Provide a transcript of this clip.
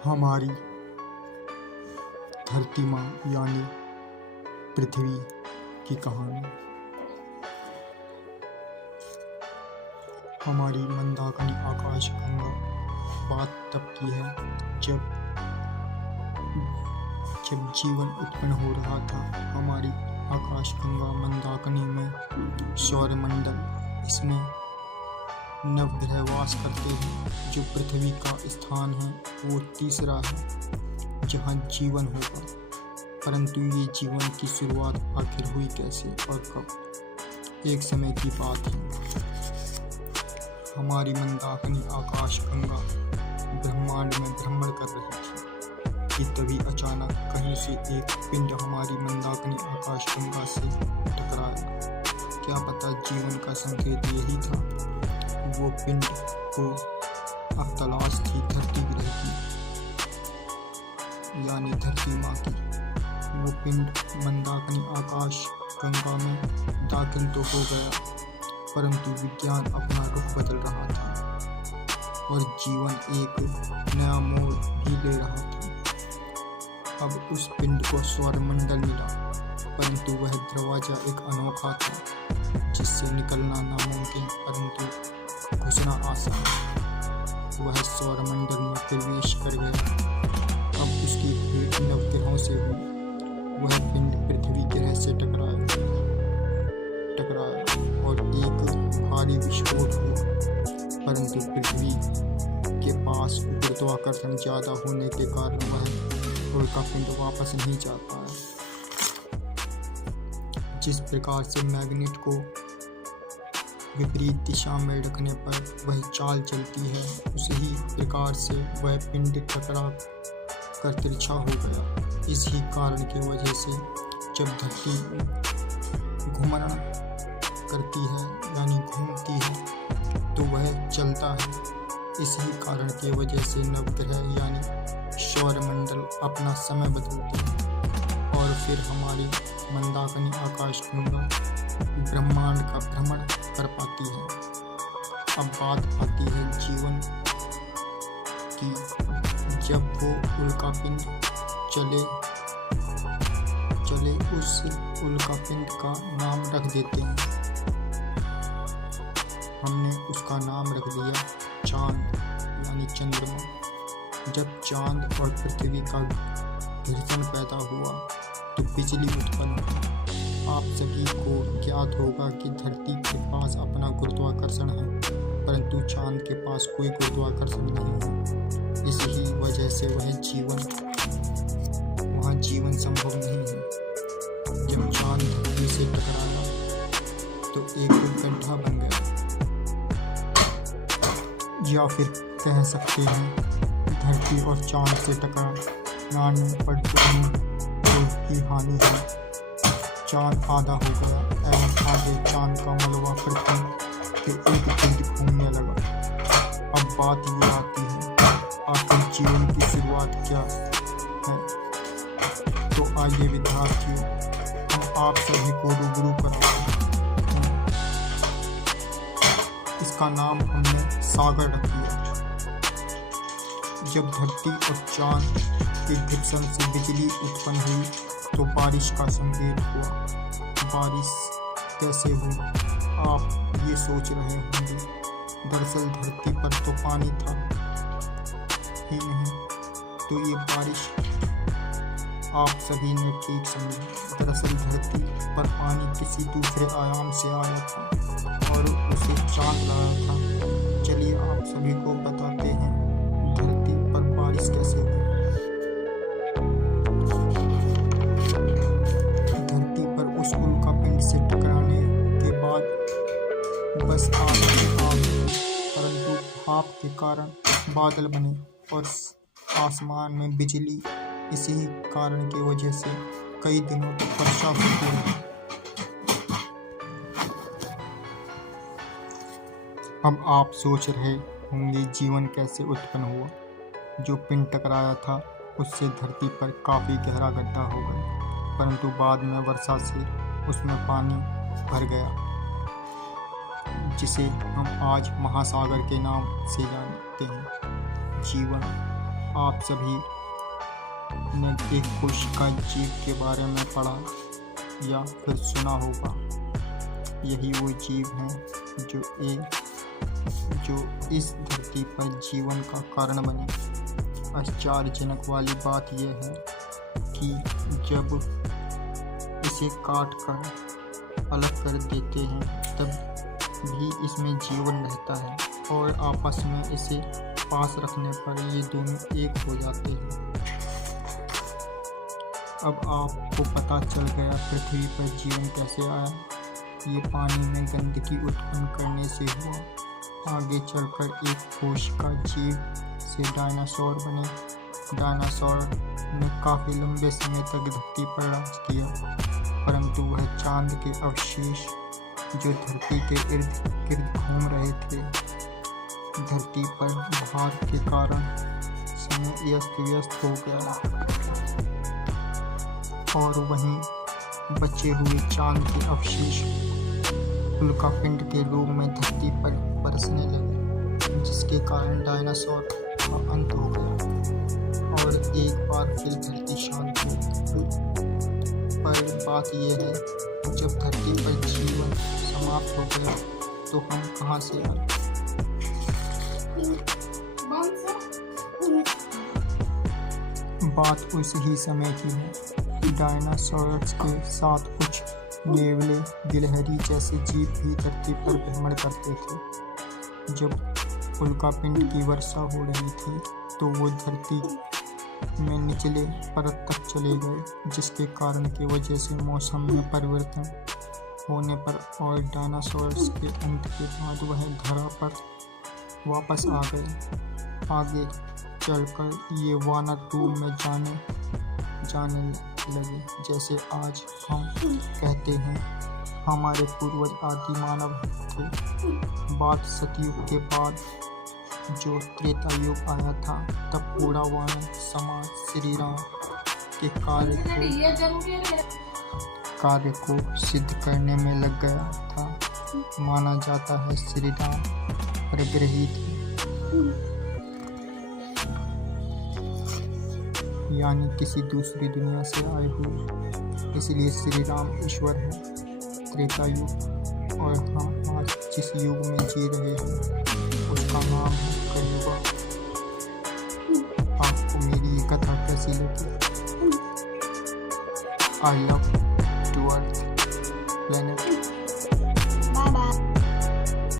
हमारी धरती माँ यानी पृथ्वी की कहानी। हमारी मंदाकिनी आकाशगंगा बात तब की है जब जीवन उत्पन्न हो रहा था। हमारी आकाशगंगा मंदाकिनी में सौरमंडल, इसमें नवग्रह वास करते हैं। जो पृथ्वी का स्थान है वो तीसरा है जहाँ जीवन होगा। परंतु ये जीवन की शुरुआत आखिर हुई कैसे और कब? एक समय की बात है। हमारी मंदाकिनी आकाशगंगा ब्रह्मांड में भ्रमण कर रही थी कि तभी अचानक कहीं से एक पिंड हमारी मंदाकिनी आकाशगंगा से टकराया। क्या पता जीवन का संकेत यही था। वो पिंड को अब तलाश थी धरती ग्रह की, यानी धरती माँ की। वो पिंड मंदाकिनी आकाशगंगा में दाखिल तो हो गया, परंतु विज्ञान अपना रुख बदल रहा था और जीवन एक नया मोड़ भी ले रहा था। अब उस पिंड को सौरमंडल मिला, परंतु वह दरवाजा एक अनोखा था जिससे निकलना नामुमकिन परंतु घुसना आसान। वह सौरमंडल में प्रवेश कर गया। अब उसकी भेंट नवग्रहों से हुई। वह पिंड पृथ्वी ग्रह से टकराया और एक भारी विस्फोट हुआ, परंतु पृथ्वी के पास गुरुत्वाकर्षण ज्यादा होने के कारण वह उल्का पिंड वापस नहीं जा पाया। जिस प्रकार से मैग्नेट को विपरीत दिशा में रखने पर वह चाल चलती है, उसी प्रकार से वह पिंड टकरा कर तिरछा हो गया। इसी कारण की वजह से जब धरती घूमना करती है यानी घूमती है तो वह चलता है। इसी कारण की वजह से नवग्रह यानी सौरमंडल अपना समय बदलते हैं और फिर हमारी मंदाकिनी आकाशगंगा ब्रह्मांड का भ्रमण कर पाती है। अब बात आती है जीवन की। जब वो उल्का पिंड चले उस उल्का पिंड का नाम रख देते हैं। हमने उसका नाम रख दिया चांद यानी चंद्रमा। जब चांद और पृथ्वी का घर्षण पैदा हुआ तो बिजली उत्पन्न हुई। आप सभी को ज्ञात होगा कि धरती के पास अपना गुरुत्वाकर्षण है, परंतु चांद के पास कोई गुरुत्वाकर्षण नहीं है। इसी वजह से वहाँ जीवन संभव नहीं है। जब चांद धरती से टकराया तो एक दुर्घटना बन गया, या फिर कह सकते हैं धरती और चांद से टकराने पर दोनों की हानि है। चांद आधा हो गया एवं आगे चांद का मलबा पृथ्वी के इर्द गिर्द घूमने लगा। अब बात ये आती है आखिर जीवन की शुरुआत क्या है? तो आइए विद्यार्थियों, हम आप सभी को रूबरू कराते हैं। इसका नाम हमने सागर रख दिया। जब धरती और चांद के घर्षण से बिजली उत्पन्न हुई तो बारिश का संकेत हुआ। बारिश कैसे हुई आप ये सोच रहे होंगे। दरअसल धरती पर तो पानी था ही नहीं, तो ये बारिश आप सभी ने ठीक समझा। दरअसल धरती पर पानी किसी दूसरे आयाम से आया था और उसे चांद लाया था। चलिए आप सभी को बताते हैं धरती पर बारिश कैसे हुई। धरती पर उस उल्का पिंड से टकराने के बाद बस आग, परंतु भाप के कारण बादल बने और आसमान में बिजली। इसी कारण की वजह से कई दिनों तक वर्षा होती है। अब आप सोच रहे होंगे जीवन कैसे उत्पन्न हुआ। जो पिंड टकराया था उससे धरती पर काफ़ी गहरा गड्ढा हो गया, परंतु बाद में वर्षा से उसमें पानी भर गया, जिसे हम आज महासागर के नाम से जानते हैं। जीवन आप सभी ने एक कोशिका जीव के बारे में पढ़ा या फिर सुना होगा। यही वो जीव हैं जो इस धरती पर जीवन का कारण बने। आश्चर्यजनक वाली बात यह है कि जब इसे काट कर अलग कर देते हैं तब भी इसमें जीवन रहता है और आपस में इसे पास रखने पर ये दोनों एक हो जाते हैं। अब आपको पता चल गया पृथ्वी पर जीवन कैसे आया। ये पानी में गंदगी उत्पन्न करने से हुआ। आगे चलकर एक कोशिका जीव से डायनासोर बने। डायनासोर ने काफ़ी लंबे समय तक धरती पर राज किया, परंतु वह चांद के अवशेष जो धरती के इर्द गिर्द घूम रहे थे। धरती पर भार के कारण समय अस्त व्यस्त हो गया और वहीं बचे हुए चांद के अवशेष उल्कापिंड के रूप में धरती पर बरसने लगे, जिसके कारण डायनासोर का अंत हो गया और एक बार फिर धरती शांत हो गई। पर बात यह है, जब धरती पर जीवन समाप्त हो गया तो हम कहाँ से आए? बात उस ही समय की है। डायनासोरस के साथ कुछ नेवले गिलहरी जैसे जीव भी धरती पर भ्रमण करते थे। जब उल्कापिंड की वर्षा हो रही थी तो वो धरती में निचले परत तक चले गए, जिसके कारण की वजह से मौसम में परिवर्तन होने पर और डायनासोरस के अंत के बाद वह धरा पर वापस आ गए। आगे चलकर ये वानर रूप में जाने लगे। जैसे आज हम कहते हैं हमारे पूर्वज आदि मानव थे। बात सतयुग के बाद जो त्रेता युग आया था, तब पूरा वानर समाज श्री राम के कार्य को सिद्ध करने में लग गया था। माना जाता है श्री राम परग्रही थे, यानी किसी दूसरी दुनिया से आए हुए, इसलिए श्री राम ईश्वर है। त्रेता युग और हम आज जिस युग में जी रहे हैं उसका नाम है कलियुग। आपको मेरी ये कथा कैसी लगी? I love to earth planet.